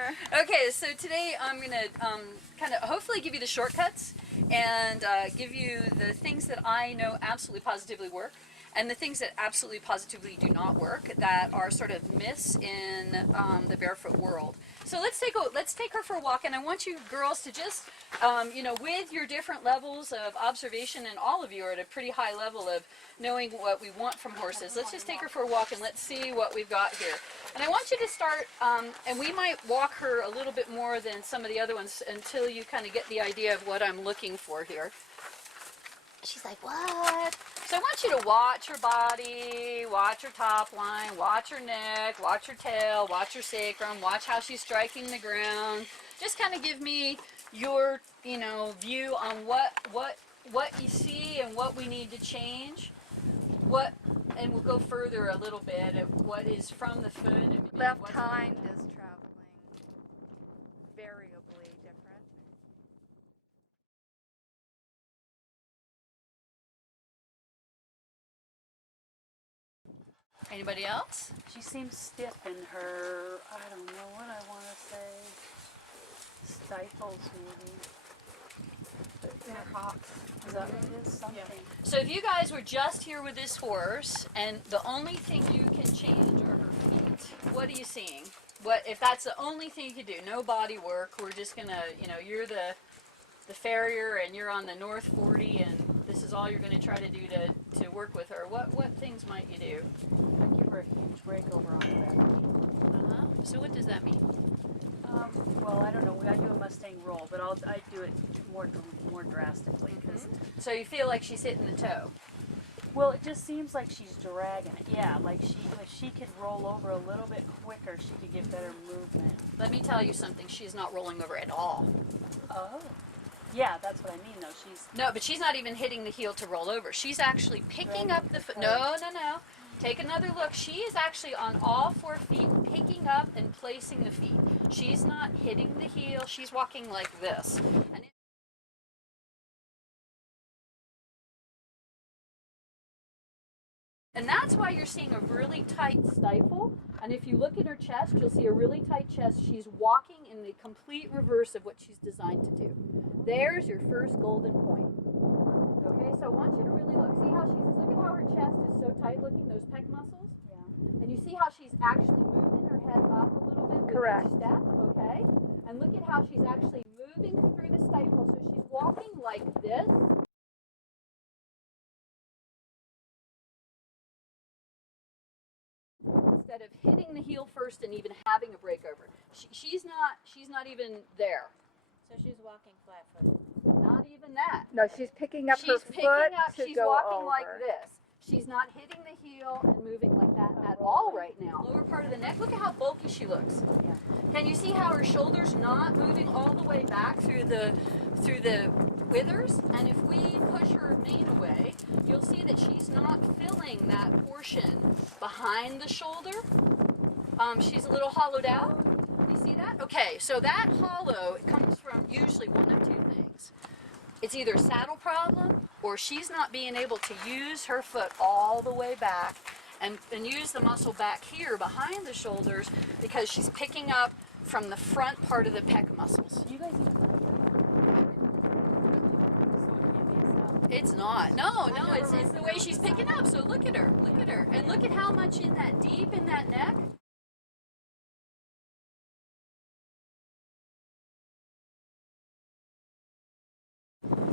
there. Okay, so today I'm going to kind of hopefully give you the shortcuts and give you the things that I know absolutely positively work and the things that absolutely positively do not work that are sort of myths in the barefoot world. So let's take her for a walk, and I want you girls to just, with your different levels of observation, and all of you are at a pretty high level of knowing what we want from horses. Let's just take her for a walk and let's see what we've got here. And I want you to start, and we might walk her a little bit more than some of the other ones until you kind of get the idea of what I'm looking for here. She's like, what? So I want you to watch her body, watch her top line, watch her neck, watch her tail, watch her sacrum, watch how she's striking the ground. Just kind of give me your, view on what you see and what we need to change. And we'll go further a little bit at what is from the foot. And Left hind is traveling variably different. Anybody else? She seems stiff in her, I don't know what I want to say, stifles maybe. Her hocks. Is that what it is? Something. Yeah. So if you guys were just here with this horse and the only thing you can change are her feet, what are you seeing? What if that's the only thing you can do? No body work. We're just gonna, you're the farrier and you're on the North 40 and this is all you're gonna try to do to work with her. What things might you do? I give her a huge breakover on the back. So what does that mean? Well, I don't know. I do a Mustang roll, but I do it more drastically. So you feel like she's hitting the toe. Well, it just seems like she's dragging it. Yeah, like if she could roll over a little bit quicker, she could get better movement. Let me tell you something. She's not rolling over at all. Oh. Yeah, that's what I mean, though. No, but she's not even hitting the heel to roll over. She's actually picking up the foot. No. Take another look. She is actually on all 4 feet, picking up and placing the feet. She's not hitting the heel. She's walking like this. And that's why you're seeing a really tight stifle. And if you look at her chest, you'll see a really tight chest. She's walking in the complete reverse of what she's designed to do. There's your first golden point. Okay, so I want you to really look. See how look at how her chest is so tight looking, those pec muscles? Yeah. And you see how she's actually moving her head up a little bit with each step, okay? And look at how she's actually moving through the stifle. So she's walking like this. Instead of hitting the heel first and even having a breakover. She's not even there. So she's walking flat-footed. Not even that. No, she's picking up her foot to she's go walking over. like this. She's not hitting the heel and moving like that at all right now. Lower part of the neck, look at how bulky she looks. Yeah. Can you see how her shoulder's not moving all the way back through the withers? And if we push her mane away, you'll see that she's not filling that portion behind the shoulder. She's a little hollowed out. You see that? Okay, so that hollow comes from usually one of 2 things. It's either a saddle problem or she's not being able to use her foot all the way back and use the muscle back here behind the shoulders because she's picking up from the front part of the pec muscles. Do you guys even like it? It's not. No, it's the way she's picking up. So look at her. Look at her. And look at how much in that deep in that neck.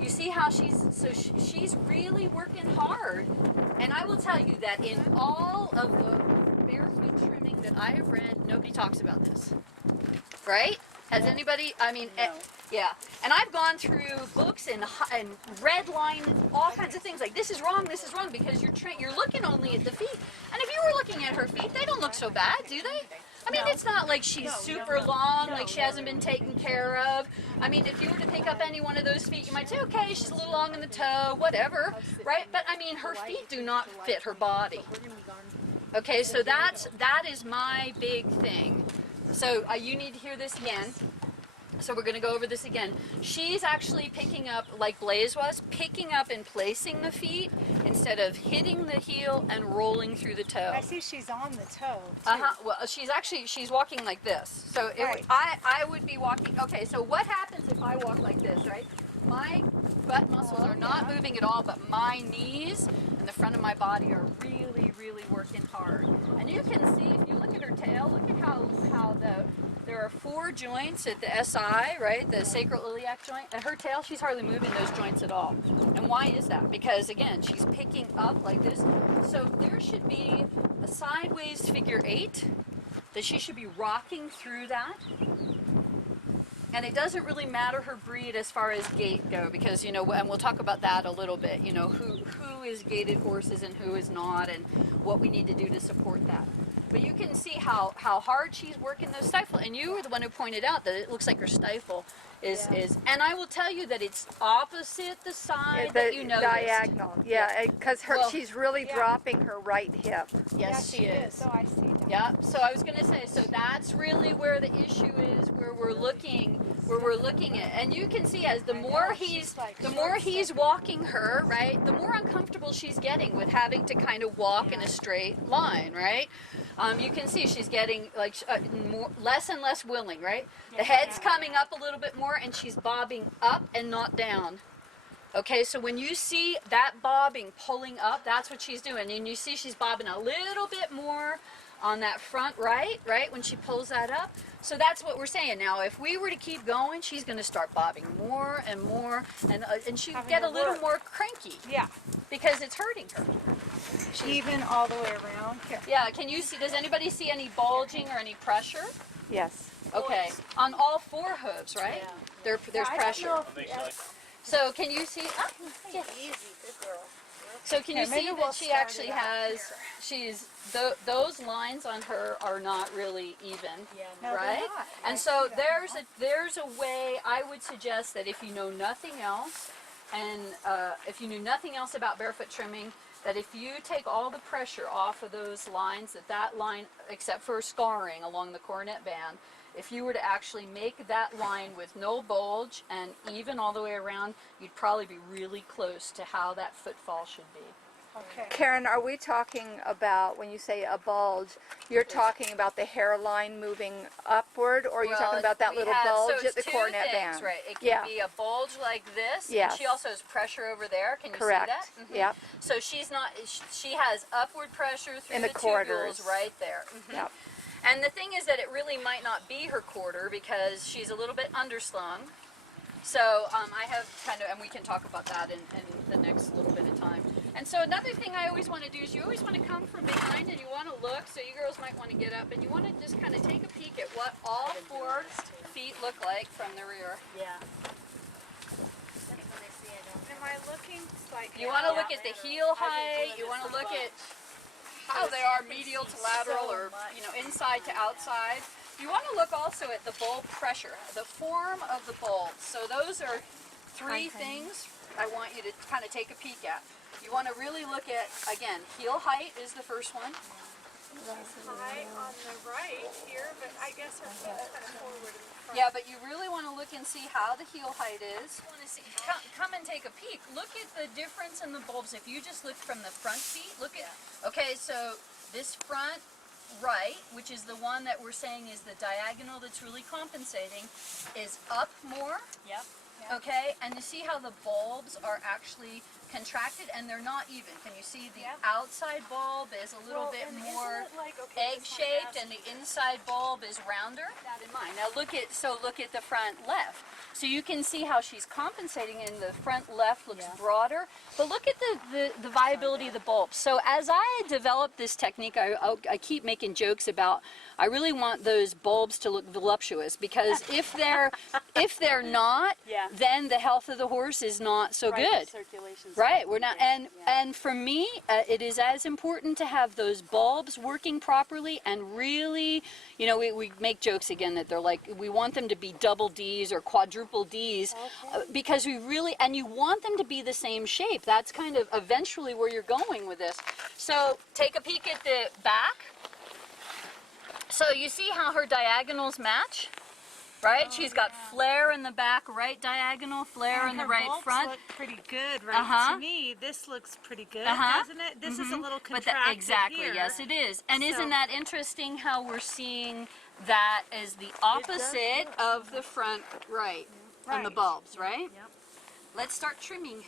You see how she's really working hard. And I will tell you that in all of the barefoot trimming that I have read, nobody talks about this. Right? Has anybody? I mean, No. yeah. And I've gone through books and red line, all kinds of things like this is wrong, because you're looking only at the feet. And if you were looking at her feet, they don't look so bad, do they? I mean, it's not like she's super long, like she hasn't been taken care of. I mean, if you were to pick up any one of those feet, you might say, okay, she's a little long in the toe, whatever, right? But I mean, her feet do not fit her body. Okay, so that is my big thing. So you need to hear this again. So we're going to go over this again. She's actually picking up, like Blaze was, picking up and placing the feet instead of hitting the heel and rolling through the toe. I see she's on the toe, too. Well, she's walking like this. So Right. I would be walking. Okay, so what happens if I walk like this, right? My butt muscles are not moving at all, but my knees and the front of my body are really, really working hard. And you can see, if you look at her tail, look at how there are 4 joints at the SI, right? The sacroiliac joint. At her tail, she's hardly moving those joints at all. And why is that? Because again, she's picking up like this. So there should be a sideways figure 8 that she should be rocking through that. And it doesn't really matter her breed as far as gait go, because, you know, and we'll talk about that a little bit, you know, who is gaited horses and who is not, and what we need to do to support that. But you can see how hard she's working those stifle. And you were the one who pointed out that it looks like her stifle is, and I will tell you that it's opposite the side that you noticed. Diagonal, because she's really dropping her right hip. Yes, she is. So I see that. Yeah, so I was going to say, so that's really where the issue is, where we're looking at, and you can see as the more he's walking her, right, the more uncomfortable she's getting with having to kind of walk in a straight line, right? You can see she's getting like less and less willing, right? The head's coming up a little bit more, and she's bobbing up and not down. Okay, so when you see that bobbing, pulling up, that's what she's doing. And you see she's bobbing a little bit more on that front right, when she pulls that up. So that's what we're saying. Now, if we were to keep going, she's going to start bobbing more and more, and she'd get a little more cranky. Yeah. Because it's hurting her. Even all the way around. Here. Yeah, can you see, does anybody see any bulging or any pressure? Yes. Okay, on all 4 hooves, right? Yeah. There's pressure. So can you see, Easy, good girl. so can you Here, maybe see we'll that she start actually it out has, those lines on her are not really even. Yeah. No, they're Right? not. And I so see that there's a way, I would suggest that if you know nothing else, and if you knew nothing else about barefoot trimming, that if you take all the pressure off of those lines, that line, except for scarring along the coronet band, if you were to actually make that line with no bulge and even all the way around, you'd probably be really close to how that footfall should be. Okay. Karen, are we talking about, when you say a bulge, you're talking about the hairline moving upward, or are you talking about that little bulge at the coronet band? Right. It can be a bulge like this. Yes. And she also has pressure over there. Can you Correct. see that? Yep. So she has upward pressure through In the the quarters. tubules right there. Yep. And the thing is that it really might not be her quarter because she's a little bit underslung. So I have kind of, and we can talk about that in the next little bit of time. And so another thing I always want to do is you always want to come from behind and you want to look, so you girls might want to get up and you want to just kind of take a peek at what all 4 feet look like from the rear. Yeah. Am I looking like? You want to look at the heel height, you want to look at how they are medial to lateral or, you know, inside to outside. You want to look also at the bulb pressure, the form of the bulb. So those are 3 things I want you to kind of take a peek at. You want to really look at, again, heel height is the first one. High on the right here, but I guess her feet's kind of forward in the front. Yeah, but you really want to look and see how the heel height is. You want to see, come and take a peek. Look at the difference in the bulbs. If you just look from the front feet, look at, okay, so this front right, which is the one that we're saying is the diagonal that's really compensating, is up more. Yep. Okay, and you see how the bulbs are actually contracted and they're not even. Can you see the outside bulb is a little bit more egg-shaped and the inside bulb is rounder? That in mind. Now look at the front left. So you can see how she's compensating, and the front left looks broader. But look at the viability of the bulb. So as I developed this technique, I keep making jokes about, I really want those bulbs to look voluptuous, because if they're not, then the health of the horse is not so good. Right, we're not, and for me, it is as important to have those bulbs working properly and really, you know, we make jokes again that they're like, we want them to be double Ds or quadruple Ds, because we really, and you want them to be the same shape. That's kind of eventually where you're going with this. So take a peek at the back. So you see how her diagonals match? right? She's got flare in the back, right diagonal, flare in the her right bulbs front. look pretty good, right? To me, this looks pretty good, doesn't it? This is a little contracted Exactly, here. yes it is. And So- isn't that interesting how we're seeing that as the opposite of the front right on the bulbs, right? Yep. Let's start trimming.